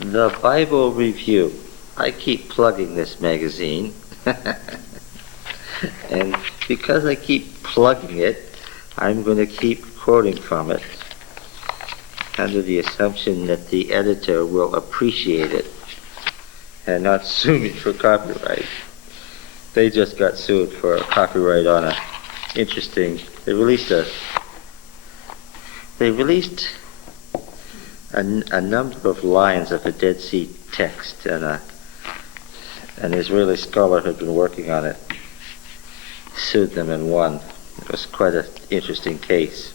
The Bible Review. I keep plugging this magazine. And because I keep plugging it, I'm going to keep quoting from it under the assumption that the editor will appreciate it and not sue me for copyright. They just got sued for copyright on a interesting. They released a number of lines of a Dead Sea text, and an Israeli scholar who had been working on it sued them and won. It was quite an interesting case.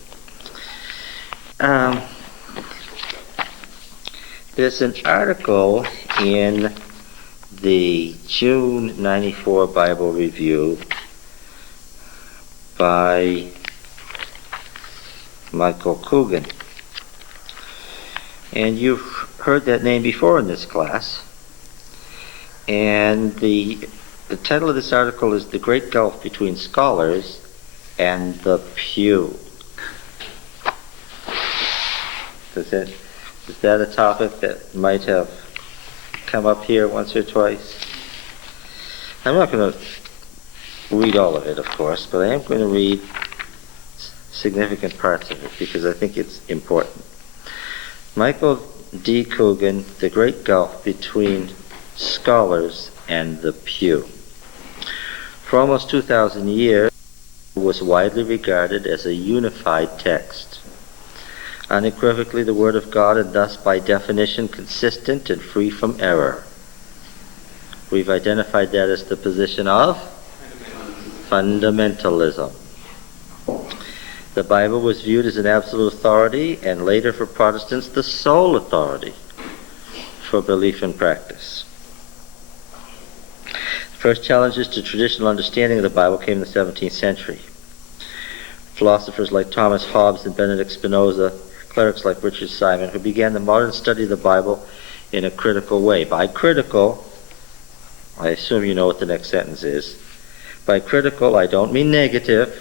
There's an article in the June '94 Bible Review by Michael Coogan. And you've heard that name before in this class. And the title of this article is The Great Gulf Between Scholars and the Pew. Is that a topic that might have come up here once or twice? I'm not going to read all of it, of course, but I am going to read significant parts of it because I think it's important. Michael D. Coogan, The Great Gulf Between Scholars and the Pew. For almost 2,000 years, it was widely regarded as a unified text, unequivocally the Word of God, and thus by definition consistent and free from error. We've identified that as the position of fundamentalism. The Bible was viewed as an absolute authority, and later for Protestants the sole authority for belief and practice. The first challenges to traditional understanding of the Bible came in the 17th century. Philosophers like Thomas Hobbes and Benedict Spinoza, clerics like Richard Simon, who began the modern study of the Bible in a critical way. By critical, I assume you know what the next sentence is. By critical, I don't mean negative.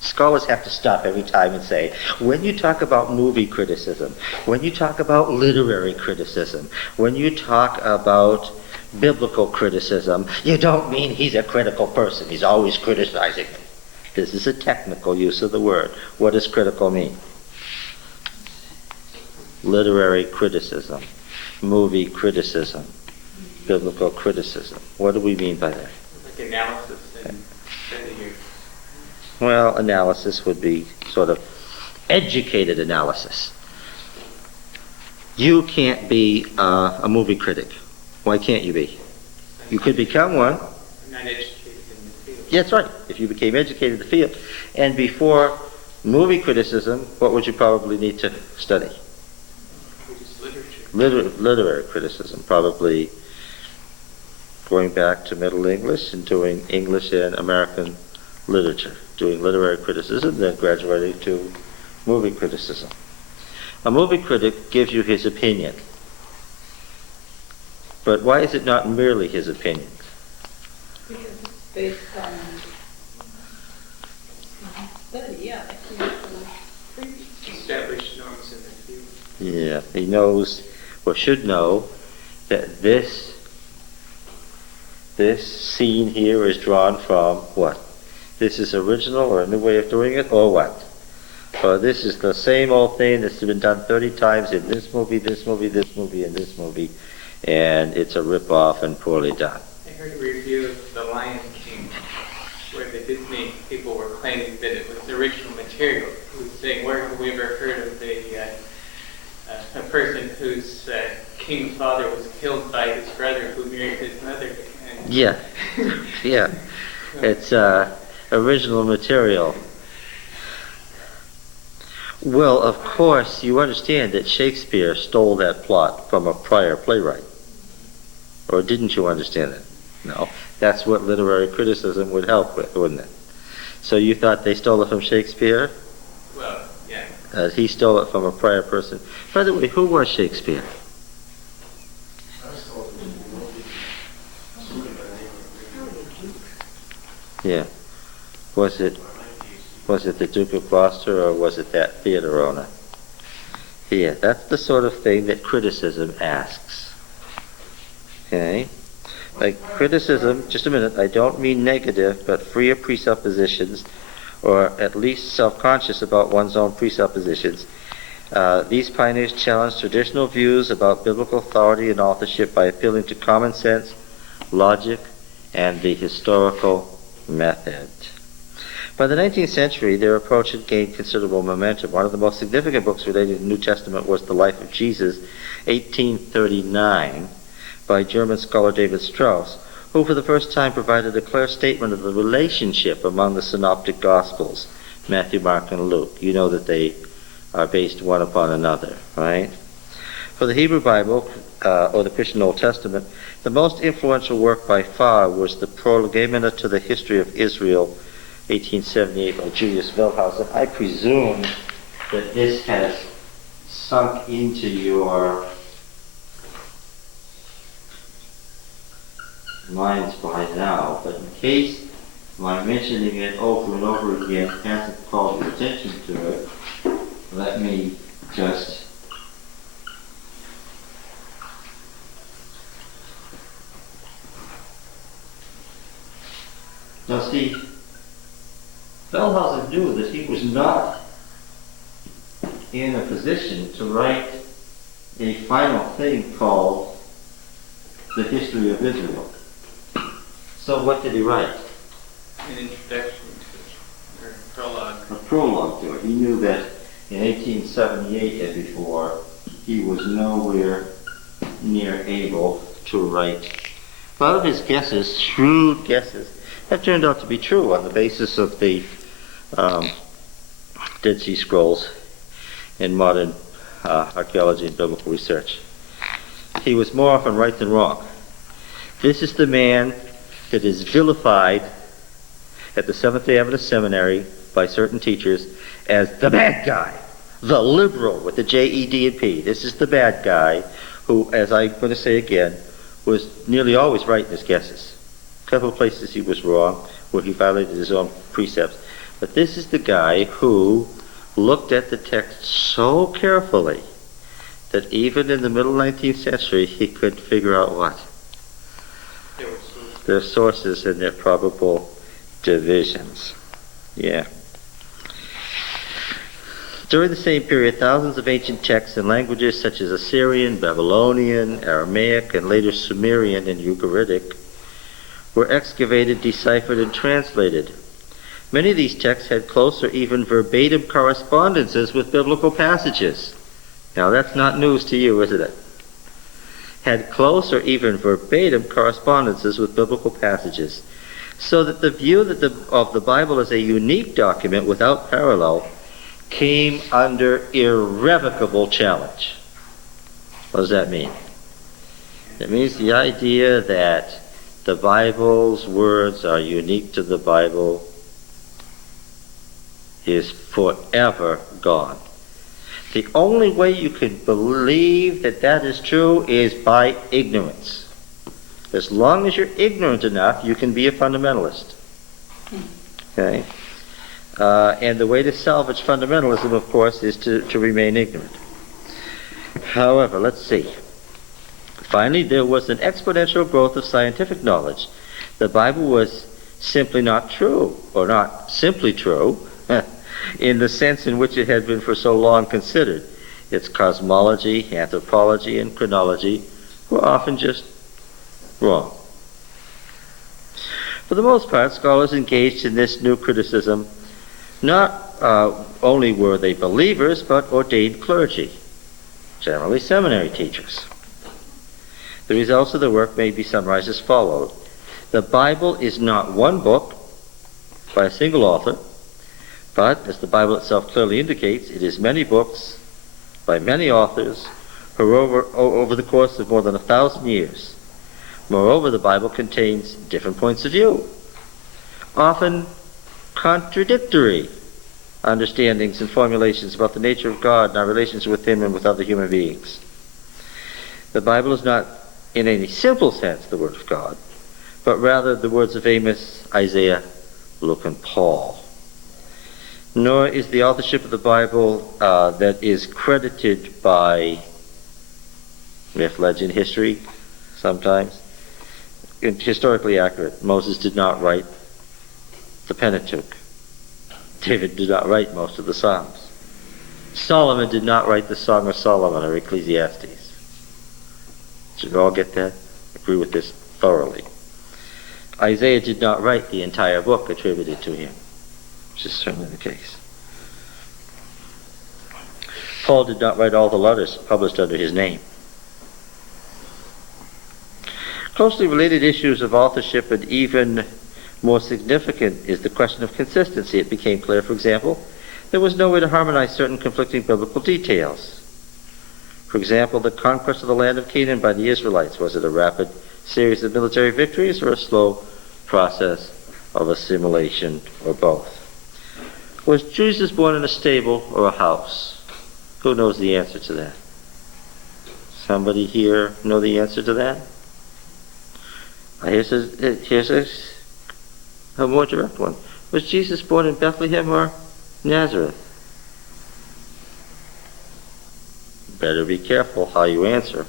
Scholars have to stop every time and say, when you talk about movie criticism, when you talk about literary criticism, when you talk about biblical criticism, you don't mean he's a critical person. He's always criticizing. This is a technical use of the word. What does critical mean? Literary criticism, movie criticism, biblical criticism. What do we mean by that? Like analysis and studying. Well, analysis would be sort of educated analysis. You can't be a movie critic. Why can't you be? You could become one. I'm not educated in the field. Yeah, that's right. If you became educated in the field. And before movie criticism, what would you probably need to study? Literature. Literary criticism, probably going back to Middle English and doing English and American literature, doing literary criticism, then graduating to movie criticism. A movie critic gives you his opinion. But why is it not merely his opinion? Because it's based on study, yeah. Established norms in the field. Yeah, he knows, or should know, that this scene here is drawn from what? This is original or a new way of doing it, or what? Or this is the same old thing that's been done 30 times in this movie, this movie, this movie, and this movie, and it's a rip-off and poorly done. I heard a review of The Lion King where the Disney people were claiming that it was original material. Who was saying, where have we ever heard of a person whose king's father was killed by his brother who married his mother? And Yeah, yeah. It's original material. Well, of course, you understand that Shakespeare stole that plot from a prior playwright. Or didn't you understand that? No. That's what literary criticism would help with, wouldn't it? So you thought they stole it from Shakespeare? well, yeah. He stole it from a prior person. By the way, who was Shakespeare? Yeah. Was it the Duke of Gloucester, or was it that theater owner? Yeah, that's the sort of thing that criticism asks. Okay? Like criticism, just a minute, I don't mean negative, but free of presuppositions, or at least self-conscious about one's own presuppositions. These pioneers challenged traditional views about biblical authority and authorship by appealing to common sense, logic, and the historical method. By the 19th century, their approach had gained considerable momentum. One of the most significant books relating to the New Testament was The Life of Jesus, 1839, by German scholar David Strauss, who for the first time provided a clear statement of the relationship among the synoptic Gospels, Matthew, Mark, and Luke. You know that they are based one upon another, right? For the Hebrew Bible, or the Christian Old Testament, the most influential work by far was the Prolegomena to the History of Israel, 1878, by Julius Wellhausen. I presume that this has sunk into your minds by now, but in case my mentioning it over and over again hasn't called your attention to it, let me just now see, Wellhausen knew that he was not in a position to write a final thing called the History of Israel. So what did he write? An introduction to it, or a prologue. A prologue to it. He knew that in 1878 and before, he was nowhere near able to write. A lot of his guesses, shrewd guesses, have turned out to be true on the basis of the Dead Sea Scrolls in modern archaeology and biblical research. He was more often right than wrong. This is the man that is vilified at the Seventh-day Adventist Seminary by certain teachers as the bad guy, the liberal with the J, E, D, and P. This is the bad guy who, as I'm going to say again, was nearly always right in his guesses. A couple of places he was wrong, where he violated his own precepts. But this is the guy who looked at the text so carefully that even in the middle 19th century he could figure out what? Their sources and their probable divisions. Yeah. During the same period, thousands of ancient texts in languages such as Assyrian, Babylonian, Aramaic, and later Sumerian and Ugaritic were excavated, deciphered, and translated. Many of these texts had close or even verbatim correspondences with biblical passages. Now that's not news to you, isn't it? Had close or even verbatim correspondences with biblical passages, so that the view of the Bible as a unique document without parallel came under irrevocable challenge. What does that mean? It means the idea that the Bible's words are unique to the Bible is forever gone. The only way you can believe that that is true is by ignorance. As long as you're ignorant enough, you can be a fundamentalist. Okay? And the way to salvage fundamentalism, of course, is to remain ignorant. However, let's see. Finally, there was an exponential growth of scientific knowledge. The Bible was simply not true, or not simply true, in the sense in which it had been for so long considered. Its cosmology, anthropology, and chronology were often just wrong. For the most part, scholars engaged in this new criticism not only were they believers, but ordained clergy, generally seminary teachers. The results of the work may be summarized as follows. The Bible is not one book by a single author, but, as the Bible itself clearly indicates, it is many books by many authors who over the course of more than 1,000 years. Moreover, the Bible contains different points of view, often contradictory understandings and formulations about the nature of God and our relations with Him and with other human beings. The Bible is not, in any simple sense, the Word of God, but rather the words of Amos, Isaiah, Luke, and Paul. nor is the authorship of the Bible that is credited by myth, legend, history, sometimes, historically accurate. Moses did not write the Pentateuch. David did not write most of the Psalms. Solomon did not write the Song of Solomon or Ecclesiastes. Should we all get that? Agree with this thoroughly. Isaiah did not write the entire book attributed to him, which is certainly the case. Paul did not write all the letters published under his name. Closely related issues of authorship, and even more significant is the question of consistency. It became clear, for example, there was no way to harmonize certain conflicting biblical details. For example, the conquest of the land of Canaan by the Israelites. Was it a rapid series of military victories or a slow process of assimilation, or both? Was Jesus born in a stable or a house? Who knows the answer to that? Somebody here know the answer to that? Here's a more direct one. Was Jesus born in Bethlehem or Nazareth? Better be careful how you answer.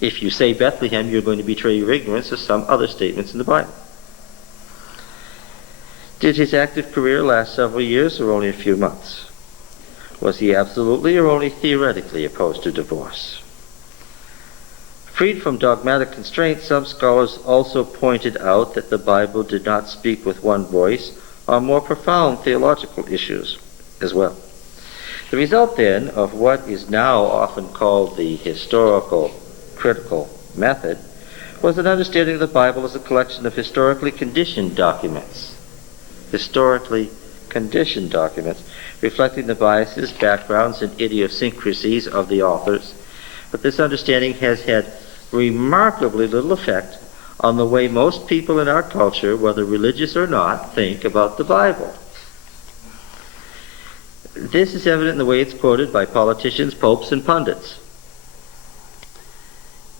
If you say Bethlehem, you're going to betray your ignorance of some other statements in the Bible. Did his active career last several years or only a few months? Was he absolutely or only theoretically opposed to divorce? Freed from dogmatic constraints, some scholars also pointed out that the Bible did not speak with one voice on more profound theological issues as well. The result, then, of what is now often called the historical critical method was an understanding of the Bible as a collection of historically conditioned documents. Historically conditioned documents reflecting the biases, backgrounds, and idiosyncrasies of the authors. But this understanding has had remarkably little effect on the way most people in our culture, whether religious or not, think about the Bible. This is evident in the way it's quoted by politicians, popes, and pundits,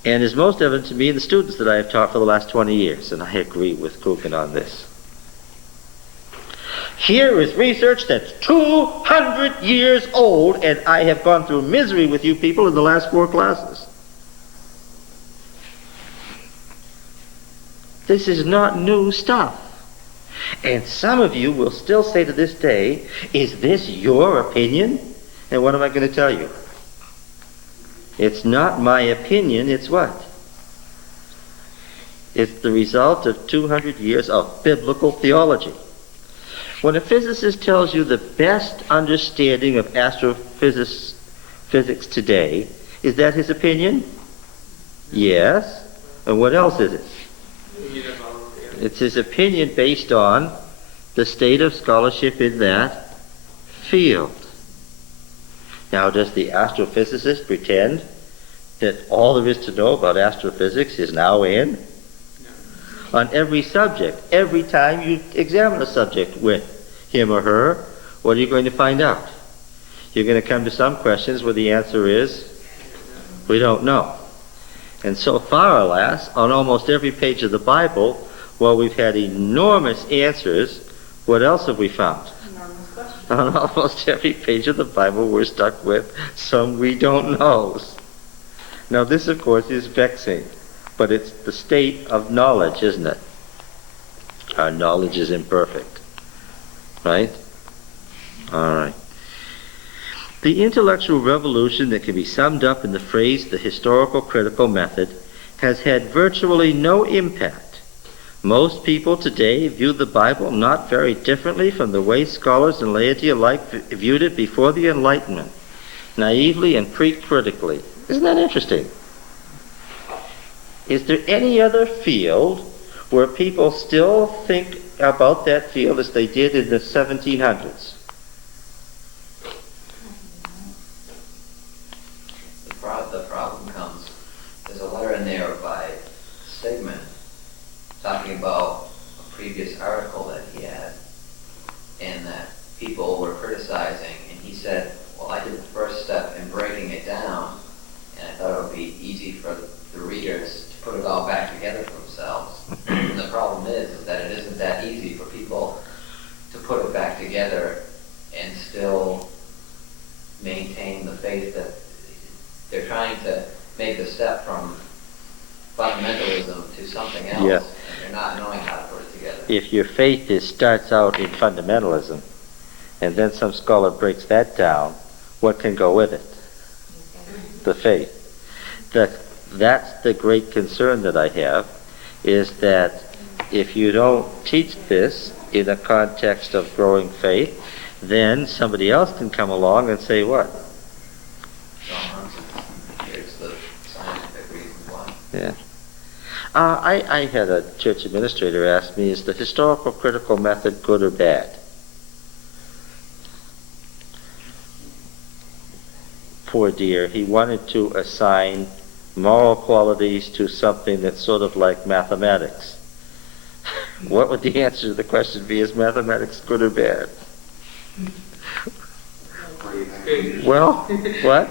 and is most evident to me in the students that I have taught for the last 20 years, and I agree with Coogan on this. Here is research that's 200 years old, and I have gone through misery with you people in the last 4 classes. This is not new stuff. And some of you will still say to this day, is this your opinion? And what am I going to tell you? It's not my opinion, it's what? It's the result of 200 years of biblical theology. When a physicist tells you the best understanding of astrophysics today, is that his opinion? Yes. And what else is it? It's his opinion based on the state of scholarship in that field. Now, does the astrophysicist pretend that all there is to know about astrophysics is now in? No. On every subject, every time you examine a subject with him or her, what are you going to find out? You're going to come to some questions where the answer is, we don't know. And so far, alas, on almost every page of the Bible, while we've had enormous answers, what else have we found? Enormous questions. On almost every page of the Bible, we're stuck with some we don't knows. Now, this, of course, is vexing, but it's the state of knowledge, isn't it? Our knowledge is imperfect. Right? All right. The intellectual revolution that can be summed up in the phrase the historical critical method has had virtually no impact. Most people today view the Bible not very differently from the way scholars and laity alike viewed it before the Enlightenment, naively and pre-critically. Isn't that interesting? Is there any other field where people still think about that field as they did in the 1700s? The problem comes, there's a letter in there by Stegman talking about a previous article that he had and that people were criticizing, and he said, well, I did the first step in breaking it down, and I thought it would be easy for the readers to put it all back together for themselves. And the problem is that it isn't that easy for people to put it back together they're trying to make the step from fundamentalism to something else, Yeah. and they're not knowing how to put it together. If your faith starts out in fundamentalism, and then some scholar breaks that down, what can go with it? The faith. That's the great concern that I have, is that if you don't teach this in a context of growing faith, then somebody else can come along and say what? Here's the scientific reason why. Yeah. I had a church administrator ask me, is the historical critical method good or bad? Poor dear, he wanted to assign moral qualities to something that's sort of like mathematics. What would the answer to the question be? Is mathematics good or bad? Well, what?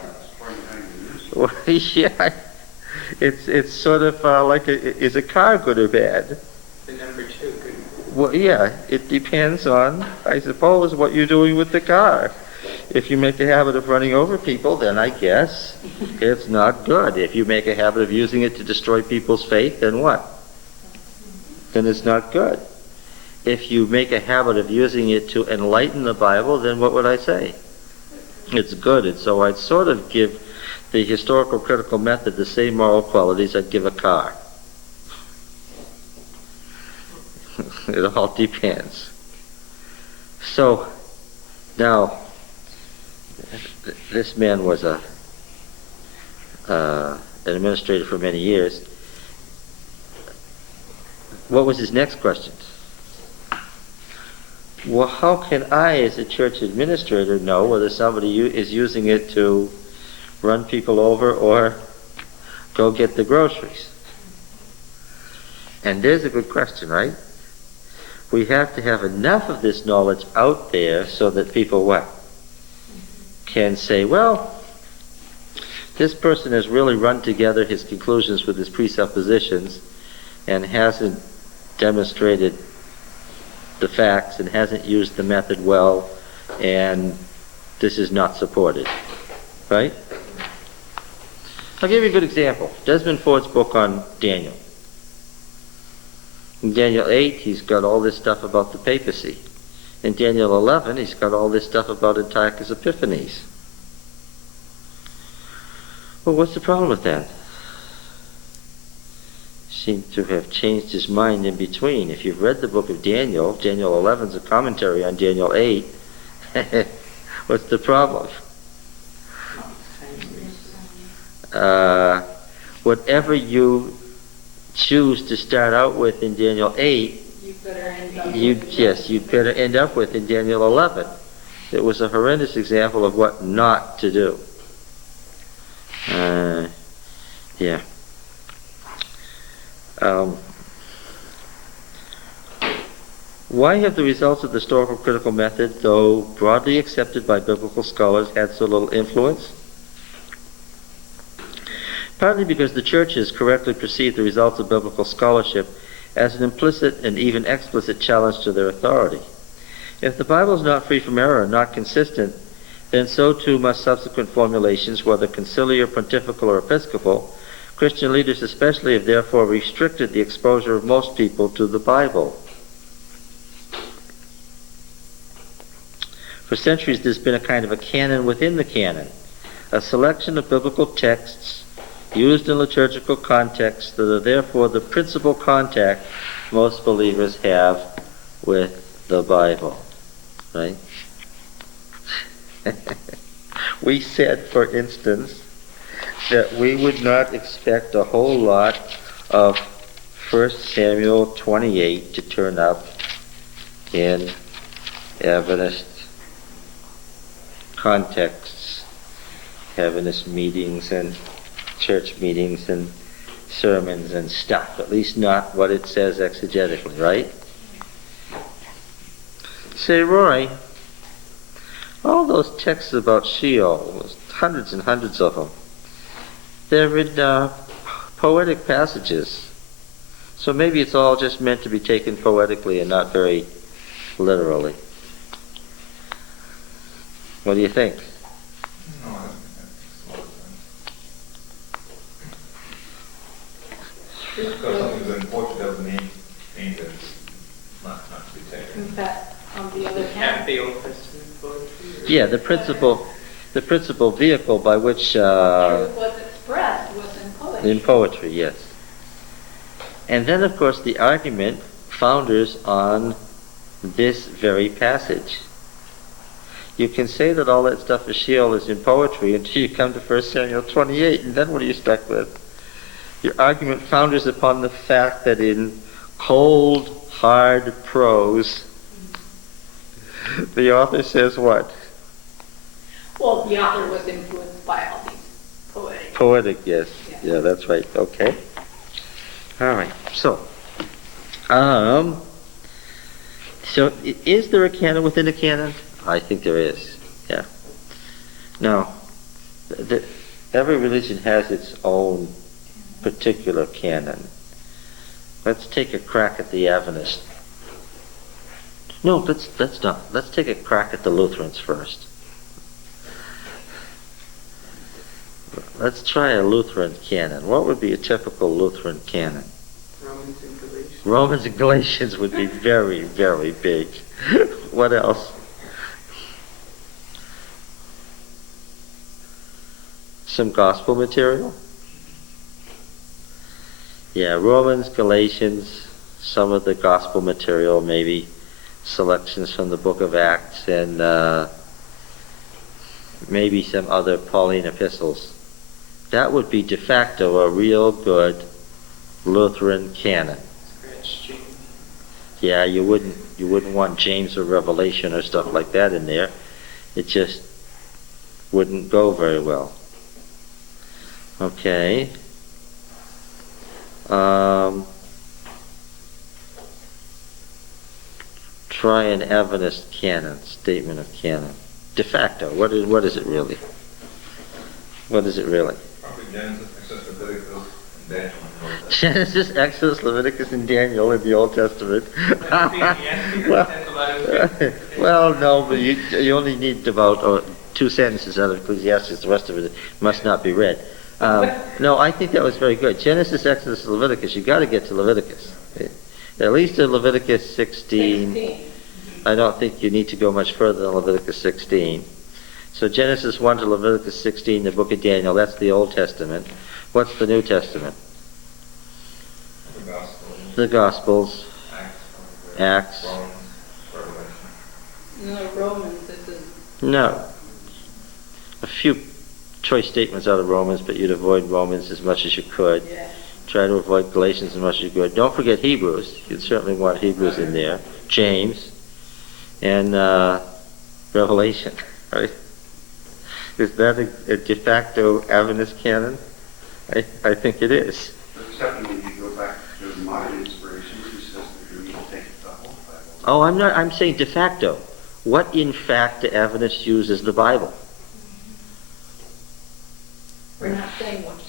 Well, yeah, it's sort of like, is a car good or bad? The number 2 could. Well, yeah, it depends on, I suppose, what you're doing with the car. If you make a habit of running over people, then I guess it's not good. If you make a habit of using it to destroy people's faith, then what? Then it's not good. If you make a habit of using it to enlighten the Bible, then what would I say? It's good. And so I'd sort of give the historical critical method the same moral qualities I'd give a car. It all depends. So, now, this man was an administrator for many years. What was his next question? Well, how can I, as a church administrator, know whether somebody is using it to run people over or go get the groceries? And there's a good question, right? We have to have enough of this knowledge out there so that people what? Can say, well, this person has really run together his conclusions with his presuppositions and hasn't demonstrated the facts and hasn't used the method well, and this is not supported. Right? I'll give you a good example. Desmond Ford's book on Daniel. In Daniel 8, he's got all this stuff about the papacy. In Daniel 11, he's got all this stuff about Antiochus Epiphanes. Well, what's the problem with that? Seems to have changed his mind in between. If you've read the book of Daniel, Daniel 11 is a commentary on Daniel 8. What's the problem? Whatever you choose to start out with in Daniel 8, you'd better end up with in Daniel 11. It was a horrendous example of what not to do. Yeah. Why have the results of the historical critical method, though broadly accepted by biblical scholars, had so little influence? Partly because the churches correctly perceived the results of biblical scholarship as an implicit and even explicit challenge to their authority. If the Bible is not free from error, not consistent, then so too must subsequent formulations, whether conciliar, pontifical, or episcopal. Christian leaders especially have therefore restricted the exposure of most people to the Bible. For centuries there's been a kind of a canon within the canon, a selection of biblical texts used in liturgical contexts that are therefore the principal contact most believers have with the Bible. Right? We said, for instance, that we would not expect a whole lot of 1 Samuel 28 to turn up in Adventist contexts, Adventist meetings and church meetings and sermons and stuff, at least not what it says exegetically, right? Say, Roy, all those texts about Sheol, there's hundreds and hundreds of them, they're in poetic passages. So maybe it's all just meant to be taken poetically and not very literally. What do you think? No, I don't think that makes a lot of sense. Because something's been quoted doesn't mean that it's not to be taken. In fact, on the other Have hand, the Old Testament poetry? or- Yeah, the principal vehicle by which, truth was expressed was in poetry. in poetry, yes. And then, of course, the argument founders on this very passage. You can say that all that stuff is Sheol is in poetry until you come to 1 Samuel 28, and then what are you stuck with? Your argument founders upon the fact that in cold, hard prose, the author says what? Well, the author was influenced by all these poetic. Poetic, yes. Yeah. Yeah, that's right. Okay. All right. So is there a canon within a canon? I think there is. Yeah. Now, every religion has its own particular canon. Let's take a crack at the Adventists. No, let's not. Let's take a crack at the Lutherans first. Let's try a Lutheran canon. What would be a typical Lutheran canon? Romans and Galatians. Romans and Galatians would be very, very big. What else? Some gospel material? Yeah, Romans, Galatians, some of the gospel material, maybe selections from the book of Acts, and maybe some other Pauline epistles. That would be de facto a real good Lutheran canon. Scratch James. Yeah, you wouldn't want James or Revelation or stuff like that in there. It just wouldn't go very well. Okay. Try an Adventist canon, statement of canon. De facto, what is it really? What is it really? Probably Genesis, Exodus, Leviticus, and Daniel in the Old Testament. Genesis, Exodus, Leviticus, and Daniel in the Old Testament. Well, no, but you only need about 2 sentences out of Ecclesiastes. The rest of it must not be read. No, I think that was very good. Genesis, Exodus, Leviticus. You got to get to Leviticus. At least in Leviticus 16. I don't think you need to go much further than Leviticus 16. So Genesis 1 to Leviticus 16, the book of Daniel, that's the Old Testament. What's the New Testament? The Gospels. The Gospels, Acts. Romans, Revelation. No, Romans, this is, No. A few choice statements out of Romans, but you'd avoid Romans as much as you could. yeah. Try to avoid Galatians as much as you could. Don't forget Hebrews. You'd certainly want Hebrews in there. James. And Revelation. Right? Is that a de facto Adventist canon? I think it is. Except when you go back to modern inspiration, who says that you need to take the whole Bible. Oh, I'm saying de facto. What in fact the Adventists use as the Bible? We're not saying what.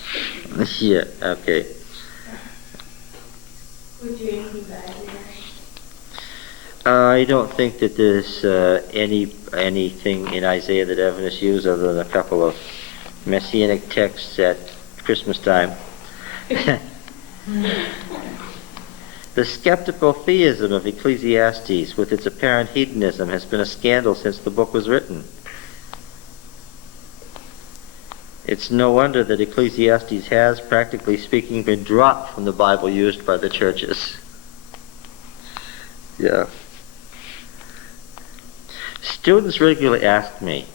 Yeah, okay. Would you include that in there? I don't think that there's anything in Isaiah that Adventists use other than a couple of messianic texts at Christmas time. The skeptical theism of Ecclesiastes with its apparent hedonism has been a scandal since the book was written. It's no wonder that Ecclesiastes has, practically speaking, been dropped from the Bible used by the churches. Yeah. Students regularly ask me,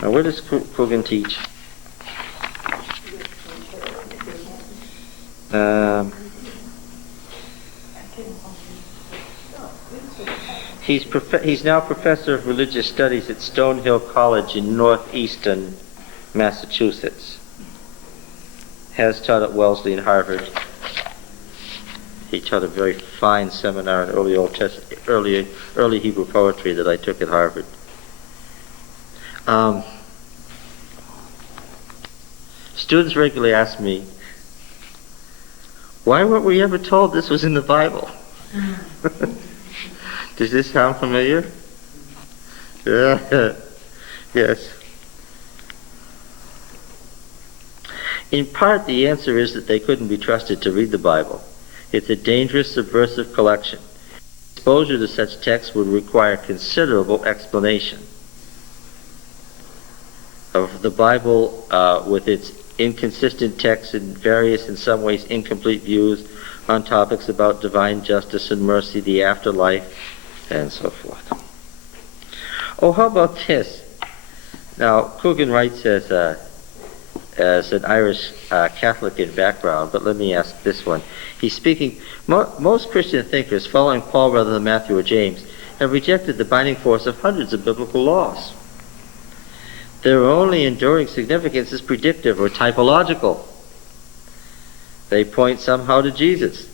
now where does Coogan teach? He's now professor of religious studies at Stonehill College in northeastern Massachusetts. Has taught at Wellesley and Harvard. He taught a very fine seminar in early Hebrew poetry that I took at Harvard. Students regularly ask me, why weren't we ever told this was in the Bible? Does this sound familiar? Yeah. Yes. In part, the answer is that they couldn't be trusted to read the Bible. It's a dangerous, subversive collection. Exposure to such texts would require considerable explanation of the Bible with its inconsistent texts and various, in some ways, incomplete views on topics about divine justice and mercy, the afterlife, and so forth. Oh, how about this? Now, Coogan writes as an Irish Catholic in background, but let me ask this one. He's speaking, most Christian thinkers, following Paul rather than Matthew or James, have rejected the binding force of hundreds of biblical laws. Their only enduring significance is predictive or typological. They point somehow to Jesus.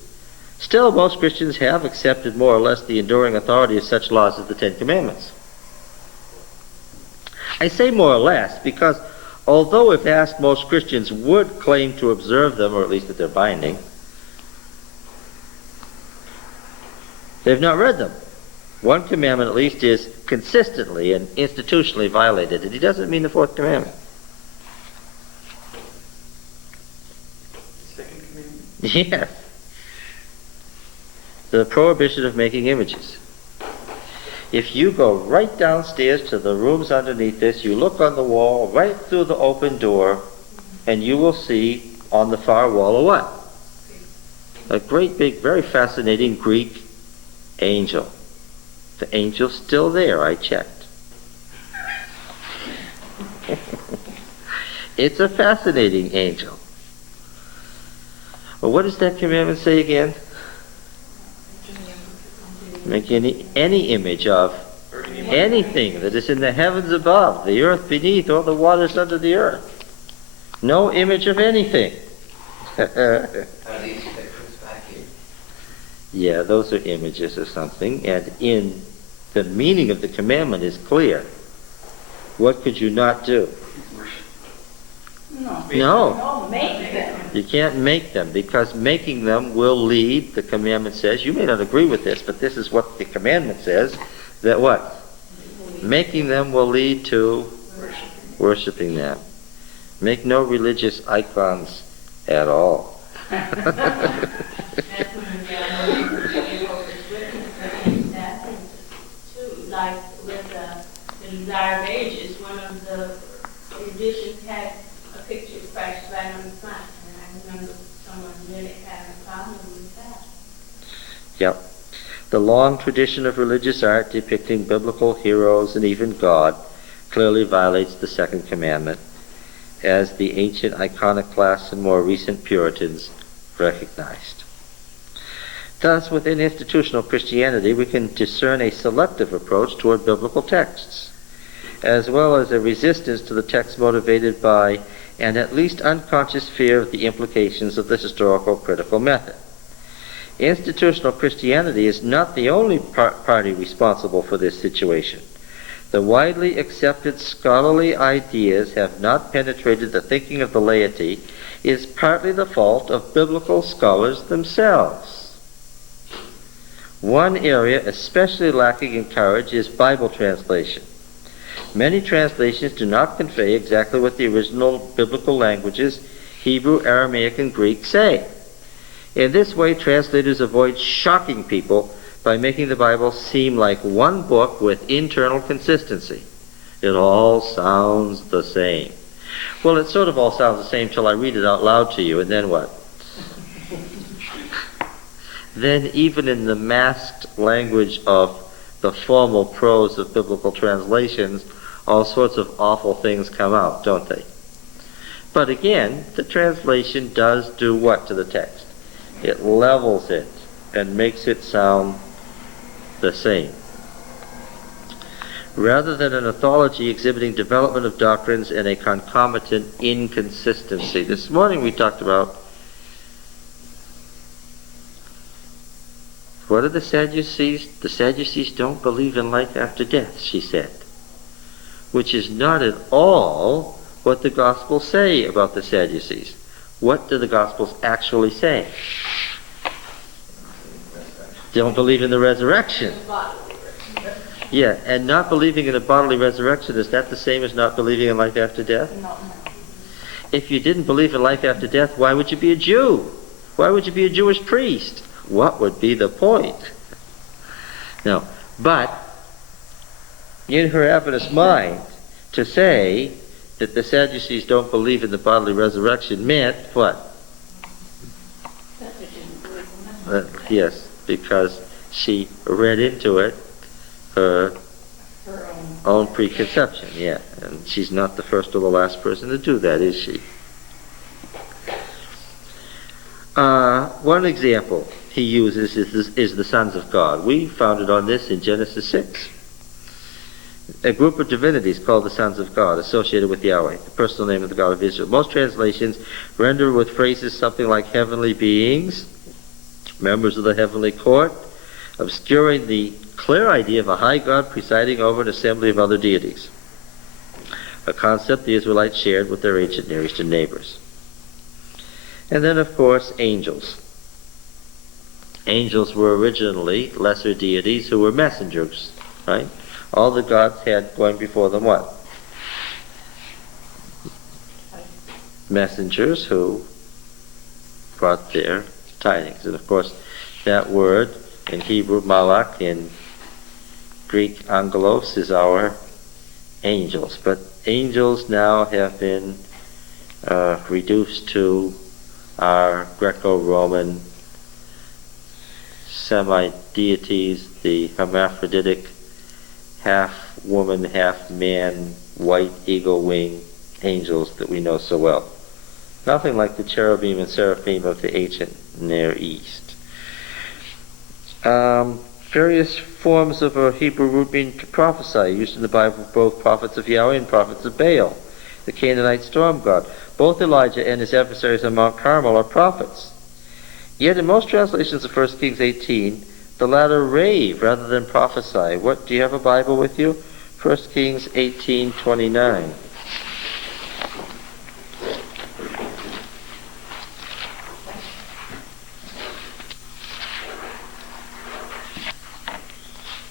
Still, most Christians have accepted more or less the enduring authority of such laws as the Ten Commandments. I say more or less because although if asked, most Christians would claim to observe them, or at least that they're binding, they've not read them. One commandment at least is consistently and institutionally violated, and he doesn't mean the fourth commandment. The second commandment. Yes. The prohibition of making images. If you go right downstairs to the rooms underneath this, you look on the wall right through the open door, and you will see on the far wall a what? A great big, very fascinating Greek angel. The angel's still there, I checked. It's a fascinating angel. Well, what does that commandment say again? Make any image of anything that is in the heavens above, the earth beneath, or the waters under the earth. No image of anything. Are these pictures back here? Yeah, those are images of something, and in the meaning of the commandment is clear. What could you not do? No. No. No, make them. You can't make them, because making them will lead, the commandment says, you may not agree with this, but this is what the commandment says, that what? Making them will lead to worshiping them. Make no religious icons at all. Like with the Desire of Ages, one of the editions had a picture of Christ right on the front, and I remember someone really having a problem with that. Yep. The long tradition of religious art depicting biblical heroes and even God clearly violates the second commandment, as the ancient iconoclasts and more recent Puritans recognized. Thus, within institutional Christianity, we can discern a selective approach toward biblical texts, as well as a resistance to the text motivated by an at least unconscious fear of the implications of the historical critical method. Institutional Christianity is not the only party responsible for this situation. The widely accepted scholarly ideas have not penetrated the thinking of the laity is partly the fault of biblical scholars themselves. One area especially lacking in courage is Bible translation. Many translations do not convey exactly what the original biblical languages, Hebrew, Aramaic, and Greek, say. In this way, translators avoid shocking people by making the Bible seem like one book with internal consistency. It all sounds the same. Well, it sort of all sounds the same till I read it out loud to you, and then what? Then even in the masked language of the formal prose of biblical translations, all sorts of awful things come out, don't they? But again, the translation does do what to the text? It levels it and makes it sound the same. Rather than an anthology exhibiting development of doctrines and a concomitant inconsistency. This morning we talked about what are the Sadducees? The Sadducees don't believe in life after death, she said, which is not at all what the Gospels say about the Sadducees. What do the Gospels actually say? Don't believe in the resurrection. Yeah, and not believing in a bodily resurrection, is that the same as not believing in life after death? No. if you didn't believe in life after death, why would you be a Jew? Why would you be a Jewish priest? What would be the point? No, but in her avidous mind, to say that the Sadducees don't believe in the bodily resurrection meant what? That they didn't believe in that. Yes, because she read into it her Her own preconception, yeah. And she's not the first or the last person to do that, is she? One example he uses is the sons of God. We founded on this in Genesis 6. A group of divinities called the sons of God, associated with Yahweh, the personal name of the God of Israel. Most translations render with phrases something like heavenly beings, members of the heavenly court, obscuring the clear idea of a high God presiding over an assembly of other deities, a concept the Israelites shared with their ancient Near Eastern neighbors. And then, of course, angels. Angels were originally lesser deities who were messengers, right? All the gods had going before them what? Messengers who brought their tidings. And of course, that word in Hebrew, malach, in Greek, angelos, is our angels. But angels now have been reduced to our Greco-Roman semi-deities, the hermaphroditic, half-woman, half-man, white eagle-wing angels that we know so well. Nothing like the cherubim and seraphim of the ancient Near East. Various forms of a Hebrew root meaning to prophesy, used in the Bible for both prophets of Yahweh and prophets of Baal, the Canaanite storm god. Both Elijah and his adversaries on Mount Carmel are prophets. Yet in most translations of 1 Kings 18, the latter rave rather than prophesy. What, do you have a Bible with you? 1 Kings 18:29.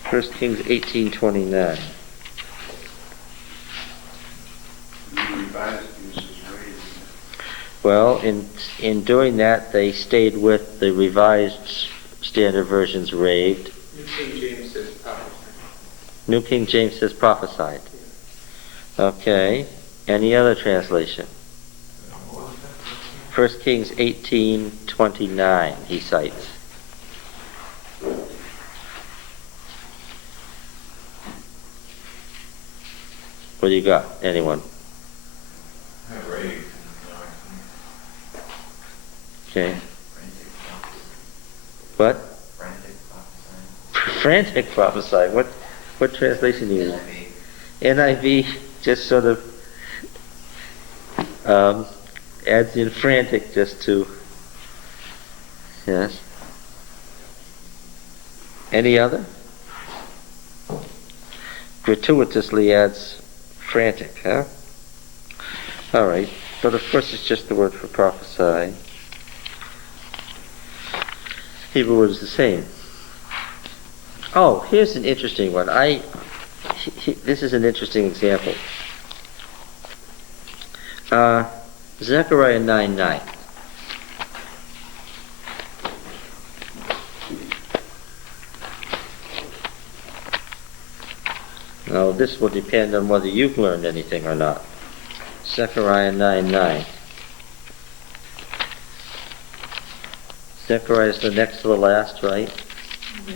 First Kings 18:29. Well, in doing that, they stayed with the Revised Standard Version's raved. New King James says prophesied. New King James says prophesied. Okay. Any other translation? 1 Kings 18:29 he cites. What do you got? Anyone? Okay. What? Frantic prophesy. What translation do you use? NIV just sort of adds in frantic just to, yes. Any other? Gratuitously adds frantic, huh? All right. But of course it's just the word for prophesy. Hebrew word is the same. Oh, here's an interesting one. This is an interesting example. Zechariah 9:9. Now, this will depend on whether you've learned anything or not. Zechariah 9:9. Zechariah is the next to the last, right? Yeah.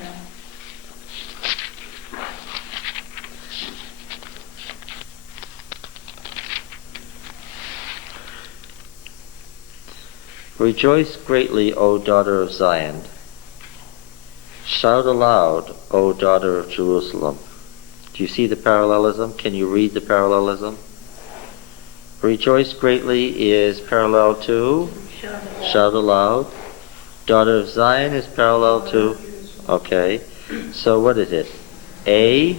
Rejoice greatly, O daughter of Zion. Shout aloud, O daughter of Jerusalem. Do you see the parallelism? Can you read the parallelism? Rejoice greatly is parallel to shout aloud. Daughter of Zion is parallel to, okay. So what is it? A,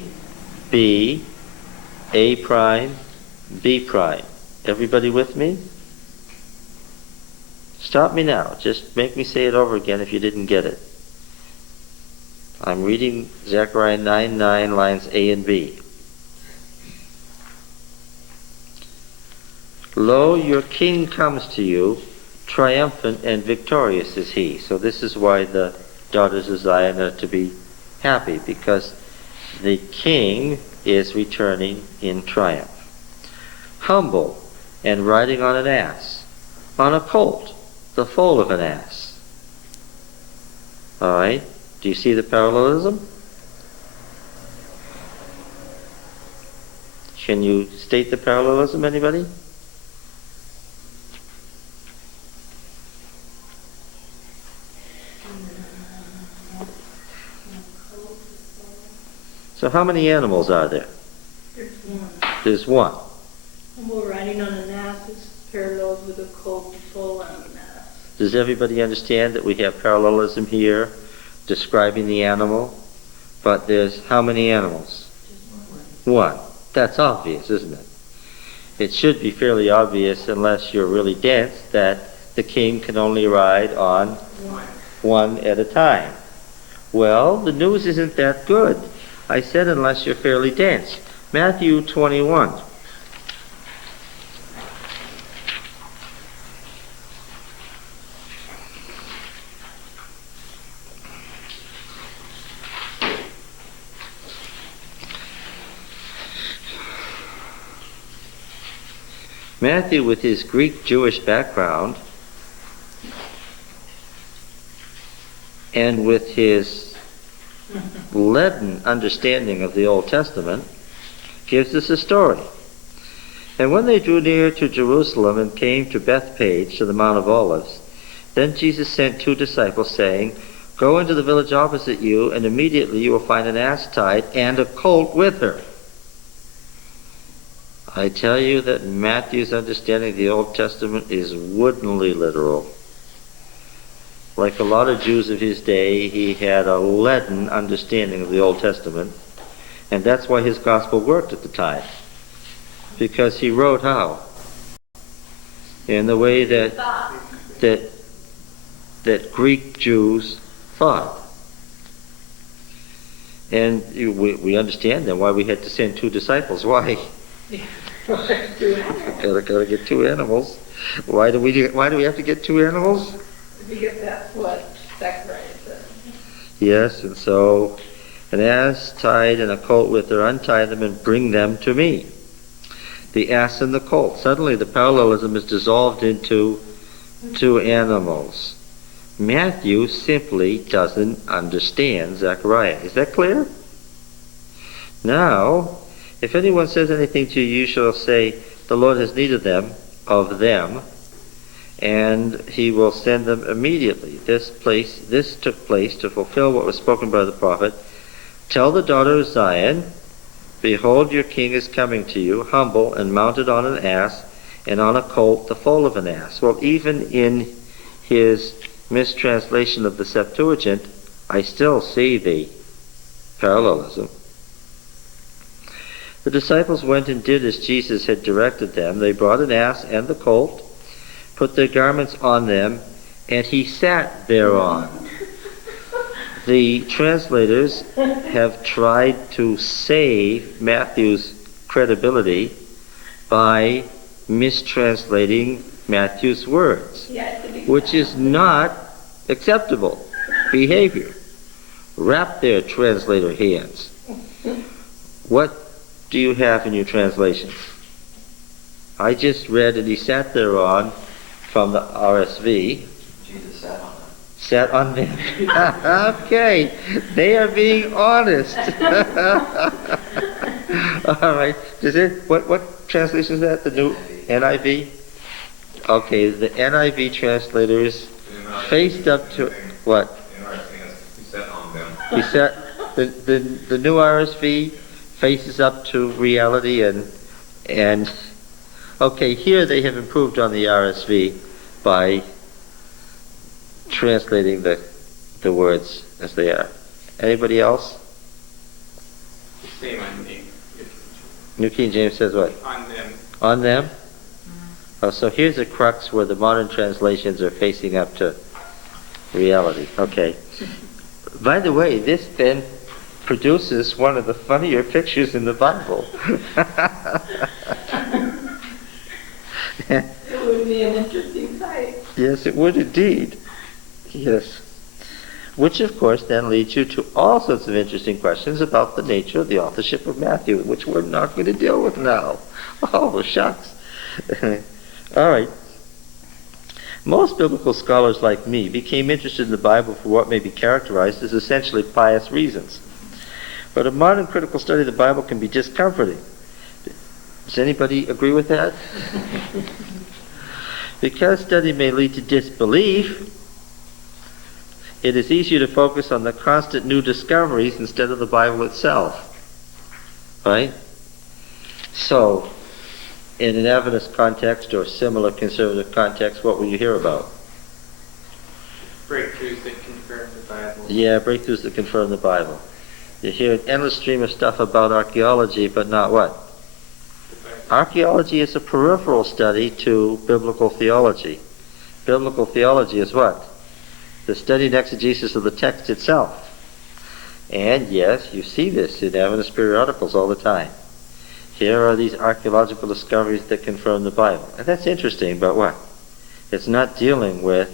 B, A prime, B prime. Everybody with me? Stop me now. Just make me say it over again if you didn't get it. I'm reading Zechariah 9:9, lines A and B. Lo, your king comes to you, triumphant and victorious is he. So this is why the daughters of Zion are to be happy, because the king is returning in triumph. Humble and riding on an ass, on a colt, the foal of an ass. All right, do you see the parallelism? Can you state the parallelism, anybody? So how many animals are there? There's one. There's one. Humble riding on an ass is paralleled with a colt, the foal on an ass. Does everybody understand that we have parallelism here describing the animal? But there's how many animals? One. That's obvious, isn't it? It should be fairly obvious, unless you're really dense, that the king can only ride on one at a time. Well, the news isn't that good. I said unless you're fairly dense. Matthew 21. Matthew, with his Greek-Jewish background, and with his leaden understanding of the Old Testament, gives us a story. And when they drew near to Jerusalem and came to Bethpage, to the Mount of Olives, then Jesus sent 2 disciples, saying, Go into the village opposite you, and immediately you will find an ass tied and a colt with her. I tell you that Matthew's understanding of the Old Testament is woodenly literal. Like a lot of Jews of his day, he had a leaden understanding of the Old Testament, and that's why his gospel worked at the time. Because he wrote how? In the way that Greek Jews thought. And we understand then why we had to send 2 disciples. Why? Gotta get 2 animals. Why do we have to get 2 animals? Because that's what Zechariah said. Yes, and so an ass tied and a colt with her, untie them and bring them to me. The ass and the colt. Suddenly the parallelism is dissolved into 2 animals. Matthew simply doesn't understand Zechariah. Is that clear? Now, if anyone says anything to you, you shall say, The Lord has need of them, and he will send them immediately. This took place to fulfill what was spoken by the prophet. Tell the daughter of Zion, Behold, your king is coming to you, humble and mounted on an ass, and on a colt, the foal of an ass. Well, even in his mistranslation of the Septuagint, I still see the parallelism. The disciples went and did as Jesus had directed them. They brought an ass and the colt, put their garments on them, and he sat thereon. The translators have tried to save Matthew's credibility by mistranslating Matthew's words, which is not acceptable behavior. Wrap their translator hands. What do you have in your translations? I just read, and he sat thereon from the RSV. Jesus sat on them. Sat on them. Okay, they are being honest. All right. What translation is that? The new NIV? Okay, the NIV translators faced up to what? He sat on them. He sat. The new RSV faces up to reality, and okay, here they have improved on the RSV by translating the words as they are. Anybody else? The same on me. New King James says what? On them. On them? Oh, so here's a crux where the modern translations are facing up to reality. Okay. By the way, this then produces one of the funnier pictures in the Bible. It would be an interesting sight. Yes, it would indeed. Yes. Which, of course, then leads you to all sorts of interesting questions about the nature of the authorship of Matthew, which we're not going to deal with now. Oh, shucks. All right. Most biblical scholars like me became interested in the Bible for what may be characterized as essentially pious reasons. But a modern critical study of the Bible can be discomforting. Does anybody agree with that? Because study may lead to disbelief, it is easier to focus on the constant new discoveries instead of the Bible itself. Right? So, in an Adventist context or similar conservative context, what will you hear about? Breakthroughs that confirm the Bible. Yeah, breakthroughs that confirm the Bible. You hear an endless stream of stuff about archaeology, but not what? The Bible. Archaeology is a peripheral study to biblical theology. Biblical theology is what? The study and exegesis of the text itself. And yes, you see this in Adventist periodicals all the time. Here are these archaeological discoveries that confirm the Bible. And that's interesting, but what? It's not dealing with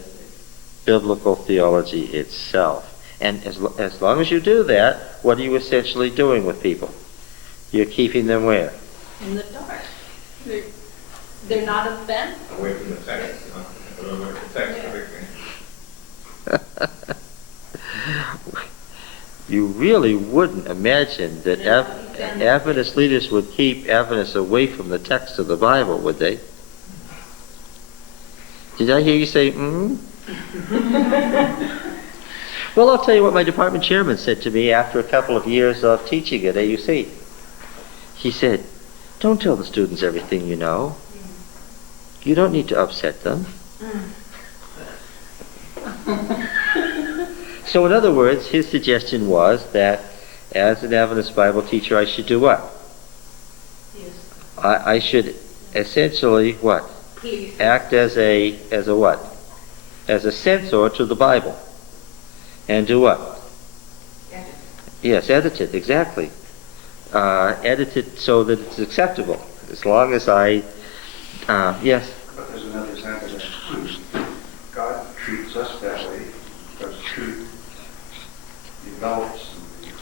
biblical theology itself. And as long as you do that, what are you essentially doing with people? You're keeping them where? In the dark. They're not offense. Away from the text, away from the text, Yeah. everything. You really wouldn't imagine that Adventist leaders would keep Adventists away from the text of the Bible, would they? Did I hear you say, Well, I'll tell you what my department chairman said to me after a couple of years of teaching at AUC. He said, don't tell the students everything you know. You don't need to upset them. So in other words, his suggestion was that as an Adventist Bible teacher, I should do what? Yes. I should essentially what? Please. Act as a what? As a censor to the Bible. And do what? Edit. Yes, edit it, exactly. Edit it so that it's acceptable. As long as I, yes. But there's another side of that too. God treats us that way because truth develops and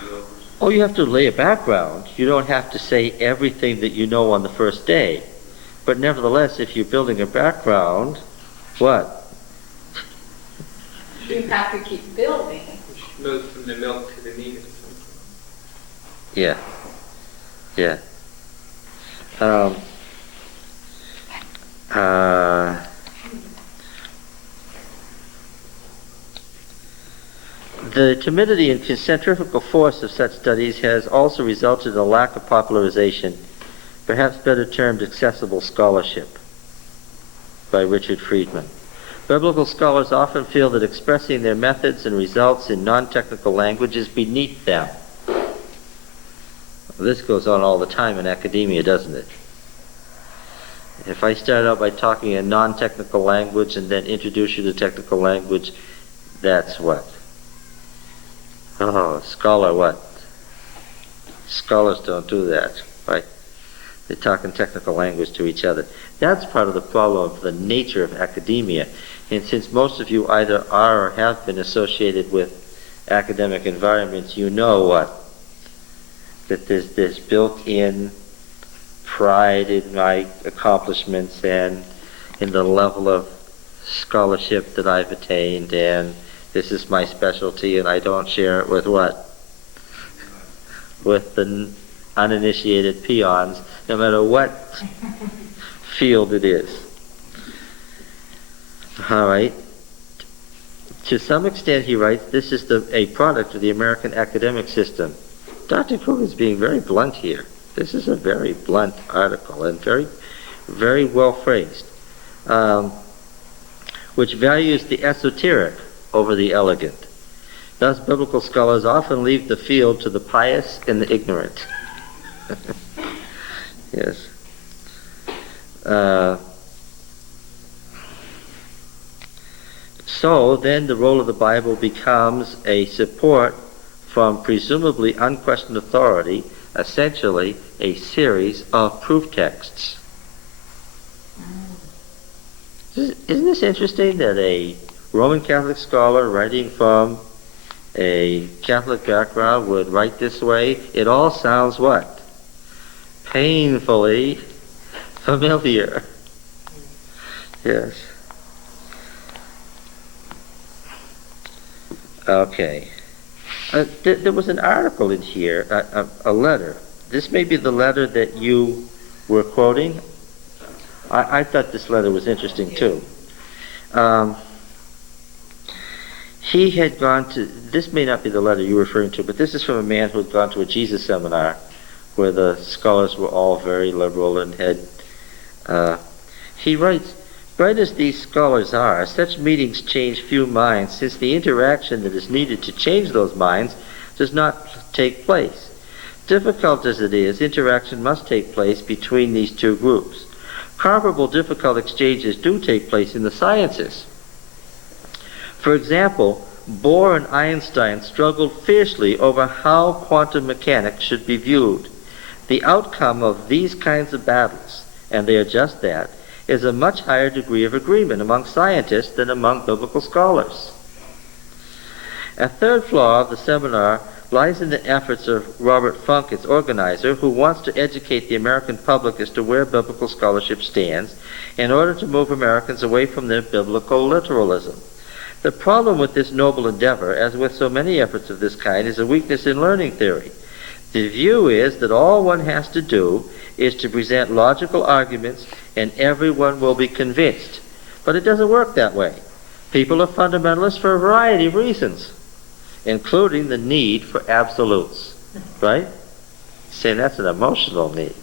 grows. Oh, you have to lay a background. You don't have to say everything that you know on the first day. But nevertheless, if you're building a background, what? You have to keep building. We should move from the milk to the meat at some point. Yeah. Yeah. The timidity and centrifugal force of such studies has also resulted in a lack of popularization, perhaps better termed accessible scholarship, by Richard Friedman. Biblical scholars often feel that expressing their methods and results in non-technical language is beneath them. This goes on all the time in academia, doesn't it? If I start out by talking a non-technical language and then introduce you to technical language, that's what? Oh, scholar what? Scholars don't do that, right? They talk in technical language to each other. That's part of the problem of the nature of academia. And since most of you either are or have been associated with academic environments, you know what? That there's this built-in pride in my accomplishments and in the level of scholarship that I've attained, and this is my specialty and I don't share it with what? With the uninitiated peons, no matter what field it is. All right. To some extent, he writes, this is a product of the American academic system. Dr. Coogan is being very blunt here. This is a very blunt article and very, very well phrased, which values the esoteric over the elegant. Thus, biblical scholars often leave the field to the pious and the ignorant. Yes. So then the role of the Bible becomes a support from presumably unquestioned authority, essentially a series of proof texts. Isn't this interesting that a Roman Catholic scholar writing from a Catholic background would write this way? It all sounds what? Painfully familiar. Yes. Okay. There was an article in here, a letter. This may be the letter that you were quoting. I thought this letter was interesting too. He had gone to, this may not be the letter you're referring to, but this is from a man who had gone to a Jesus seminar where the scholars were all very liberal and had, he writes, "Bright as these scholars are, such meetings change few minds, since the interaction that is needed to change those minds does not take place. Difficult as it is, interaction must take place between these two groups. Comparable difficult exchanges do take place in the sciences. For example, Bohr and Einstein struggled fiercely over how quantum mechanics should be viewed. The outcome of these kinds of battles, and they are just that, is a much higher degree of agreement among scientists than among biblical scholars." A third flaw of the seminar lies in the efforts of Robert Funk, its organizer, who wants to educate the American public as to where biblical scholarship stands in order to move Americans away from their biblical literalism. The problem with this noble endeavor, as with so many efforts of this kind, is a weakness in learning theory. The view is that all one has to do is to present logical arguments and everyone will be convinced. But it doesn't work that way. People are fundamentalists for a variety of reasons, including the need for absolutes. Right? Saying that's an emotional need.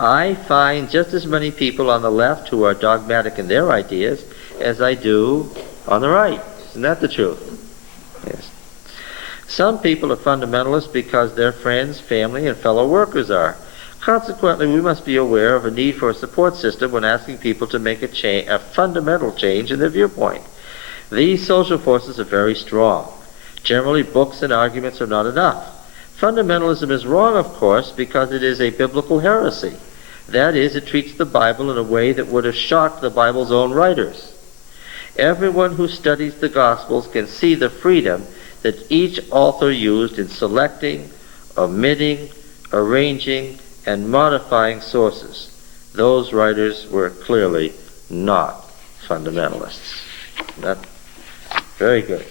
I find just as many people on the left who are dogmatic in their ideas as I do on the right. Isn't that the truth? Yes. Some people are fundamentalists because their friends, family, and fellow workers are. Consequently, we must be aware of a need for a support system when asking people to make a fundamental change in their viewpoint. These social forces are very strong. Generally, books and arguments are not enough. Fundamentalism is wrong, of course, because it is a biblical heresy. That is, it treats the Bible in a way that would have shocked the Bible's own writers. Everyone who studies the Gospels can see the freedom that each author used in selecting, omitting, arranging, and modifying sources. Those writers were clearly not fundamentalists. Very good.